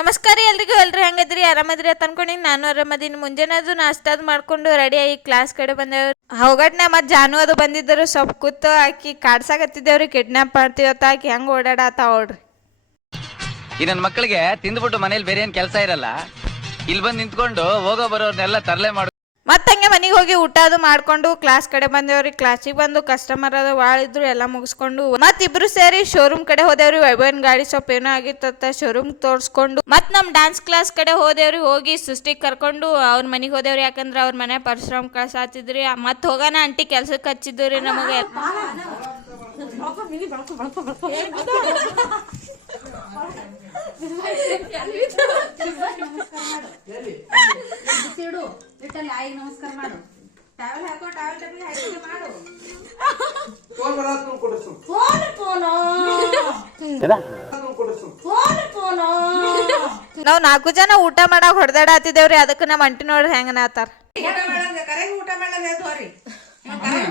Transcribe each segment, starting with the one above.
ನಮಸ್ಕಾರ ಎಲ್ರಿಗೂ ಹೆಂಗದ್ರಿ ಆರಾಮದ್ರಿ ಅಂತ ಅನ್ಕೊಂಡಿನಿ. ನಾನು ಆರಾಮದೀನಿ. ಮುಂಜಾನೆ ನಾಷ್ಟಾದ್ ಮಾಡ್ಕೊಂಡು ರೆಡಿ ಆಗಿ ಕ್ಲಾಸ್ ಕಡೆ ಬಂದೇವ್ರಿ. ಹೋಗಟ್ನೆ ಮತ್ತೆ ಜಾನು ಅದು ಬಂದಿದ್ದರು. ಸ್ವಲ್ಪ ಕೂತು ಆಕಿ ಕಾಡ್ಸಾಕತ್ತಿದ್ದೇವ್ರಿ. ಕಿಡ್ನಾಪ್ ಮಾಡ್ತೀವತ್ತ ಆಕಿ ಹೆಂಗ್ ಓಡಾಡತ್ತ ನೋಡ್ರಿ. ಈ ನನ್ನ ಮಕ್ಕಳಿಗೆ ತಿಂದ್ಬಿಟ್ಟು ಮನೇಲಿ ಬೇರೆ ಏನ್ ಕೆಲಸ ಇರಲ್ಲ, ಇಲ್ಲಿ ಬಂದು ನಿಂತ್ಕೊಂಡು ಹೋಗೋ ಬರೋರ್ನೆಲ್ಲ ತರಲೆ ಮಾಡು. ಮತ್ತೆ ಹಂಗೆ ಮನೆಗೆ ಹೋಗಿ ಊಟ ಅದು ಮಾಡ್ಕೊಂಡು ಕ್ಲಾಸ್ ಕಡೆ ಬಂದೇವ್ರಿ. ಕ್ಲಾಸಿಗೆ ಬಂದು ಕಸ್ಟಮರ್ ಅದು ಭಾಳ ಇದ್ರು, ಎಲ್ಲ ಮುಗಿಸ್ಕೊಂಡು ಮತ್ತೆ ಇಬ್ರು ಸೇರಿ ಶೋರೂಮ್ ಕಡೆ ಹೋದೇವ್ರಿ. ವೈಭವನ್ ಗಾಡಿ ಸ್ವಲ್ಪ ಏನೋ ಆಗಿತ್ತ ಶೋರೂಮ್ ತೋರಿಸ್ಕೊಂಡು ಮತ್ತೆ ನಮ್ ಡಾನ್ಸ್ ಕ್ಲಾಸ್ ಕಡೆ ಹೋದೇವ್ರಿ. ಹೋಗಿ ಸುಸ್ಟಿಗೆ ಕರ್ಕೊಂಡು ಅವ್ರ ಮನೆಗೆ ಹೋದೇವ್ರಿ. ಯಾಕಂದ್ರೆ ಅವ್ರ ಮನೆ ಪರಶುರಾಮ್ ಕಳ್ಸಾತಿದ್ರಿ. ಮತ್ತೆ ಹೋಗೋಣ ಅಂಟಿ ಕೆಲ್ಸಕ್ಕೆ ಹಚ್ಚಿದ್ರಿ ನಮಗೆ. ನಮಸ್ಕಾರ ಮಾಡು. ಟಾವೆಲ್ ಹಾಕೋ, ಟಾವೆಲ್ ಡಬ್ಬಿಗೆ ಹಾಕಿ ಮಾಡು. ನಾವ್ 4 ಜನ ಊಟ ಮಾಡಾಕ ಹೊಡೆದಾಡತ್ತಿದ್ದೇವ್ರಿ. ಅದಕ್ಕೆ ನಮ್ಮ ಅಂಟಿ ನೋಡ್ರಿ ಹೆಂಗ ನಾತಾರ. ಊಟ ಮಾಡಲ್ಲ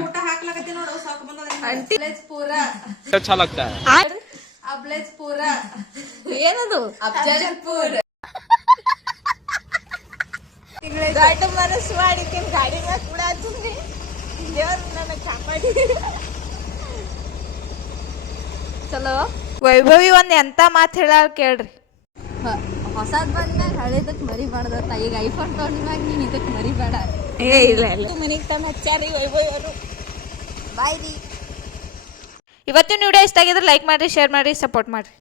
ಊಟ ಹಾಕ್ಲಕತ್ತಿ ನೋಡು. ಸಾಕು ಬಂದ ಪೂರ ಅಬ್ಲೇಜ್ ಪೂರ ಏನದು ಅಫ್ಜಲ್ಪುರ್ ದೊಡ್ಡ ಮನಸ್ಸು ಮಾಡಿದ್ದೀನಿ. ಗಾಡಿ ಮ್ಯಾಗ ಕೂಡ ಹಚ್ಚಿದ್ರಿ. ದೇವ್ರು ನನ್ನ ಕಾಪಾಡಿ. ಚಲೋ ವೈಭವಿ ಒಂದ್ ಎಂತ ಮಾತು ಹೇಳಾರ ಕೇಳ್ರಿ. ಹೊಸದ್ ಬಂದ್ಮ್ಯಾಗ ಹಳೇದಕ್ ಮರಿಬಾರ್ದತ್ತ. ಈಗ ಐಫೋನ್ ತಗೊಂಡ್ಮ್ಯಾಗ ನೀನ್ ಇದಕ್ ಮರಿಬೇಡ. ಇಲ್ಲ ಮನೆಗೆ ತಂದು ಹಚ್ಚಾರಿ ವೈಭವಿ ಅವರು. ಬಾಯ್ ರೀ. ಇವತ್ತಿನ ವಿಡಿಯೋ ಇಷ್ಟ ಆಗಿದ್ರೆ ಲೈಕ್ ಮಾಡ್ರಿ, ಶೇರ್ ಮಾಡ್ರಿ, ಸಪೋರ್ಟ್ ಮಾಡ್ರಿ.